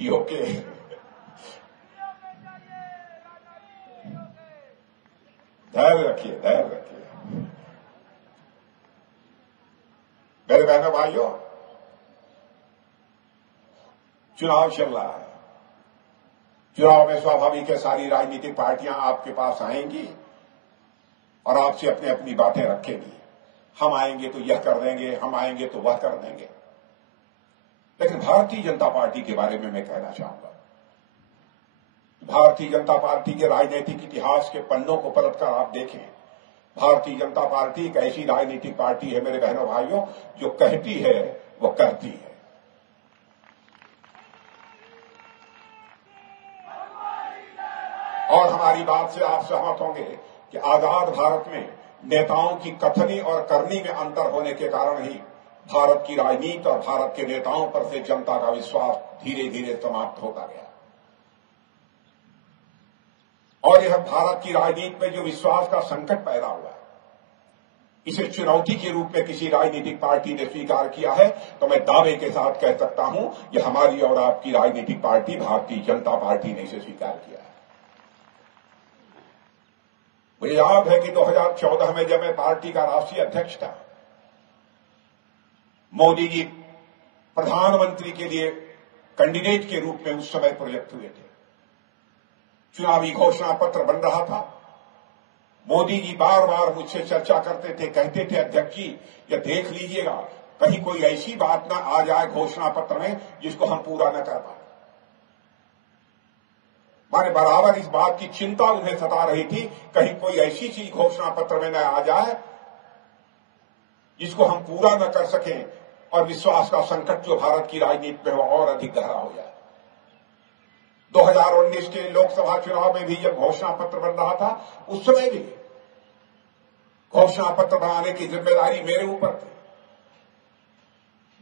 PoK धैर्य रखिए, धैर्य रखिए। मेरे बहनों भाइयों, चुनाव चल रहा है। चुनाव में स्वाभाविक है सारी राजनीतिक पार्टियां आपके पास आएंगी और आपसे अपनी अपनी बातें रखेंगी। हम आएंगे तो यह कर देंगे, हम आएंगे तो वह कर देंगे। लेकिन भारतीय जनता पार्टी के बारे में मैं कहना चाहूंगा, भारतीय जनता पार्टी के राजनीतिक इतिहास के पन्नों को पलटकर आप देखें। भारतीय जनता पार्टी एक ऐसी राजनीतिक पार्टी है मेरे बहनों भाइयों, जो कहती है वो करती है। और हमारी बात से आप सहमत होंगे कि आजाद भारत में नेताओं की कथनी और करनी में अंतर होने के कारण ही भारत की राजनीति और भारत के नेताओं पर से जनता का विश्वास धीरे धीरे समाप्त होता गया। और यह भारत की राजनीति में जो विश्वास का संकट पैदा हुआ, इसे चुनौती के रूप में किसी राजनीतिक पार्टी ने स्वीकार किया है तो मैं दावे के साथ कह सकता हूं, यह हमारी और आपकी राजनीतिक पार्टी भारतीय जनता पार्टी ने इसे स्वीकार किया है। मुझे याद है कि 2014 में जब मैं पार्टी का राष्ट्रीय अध्यक्ष था, मोदी जी प्रधानमंत्री के लिए कैंडिडेट के रूप में उस समय प्रोजेक्ट हुए थे। चुनावी घोषणा पत्र बन रहा था। मोदी जी बार बार मुझसे चर्चा करते थे, कहते थे अध्यक्ष जी यह देख लीजिएगा कहीं कोई ऐसी बात ना आ जाए घोषणा पत्र में जिसको हम पूरा न कर पाए। माने बराबर इस बात की चिंता उन्हें सता रही थी, कहीं कोई ऐसी चीज घोषणा पत्र में न आ जाए जिसको हम पूरा न कर सकें और विश्वास का संकट जो भारत की राजनीति में हो और अधिक गहरा हो जाए। 2019 के लोकसभा चुनाव में भी जब घोषणा पत्र बन रहा था, उस समय भी घोषणा पत्र बनाने की जिम्मेदारी मेरे ऊपर थी।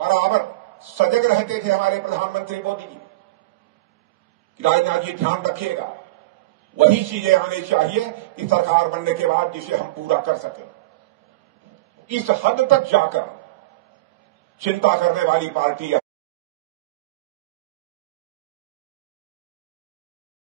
बराबर सजग रहते थे हमारे प्रधानमंत्री मोदी जी, राजनाथ जी ध्यान रखिएगा वही चीजें आनी चाहिए कि सरकार बनने के बाद जिसे हम पूरा कर सकें। इस हद तक जाकर चिंता करने वाली पार्टी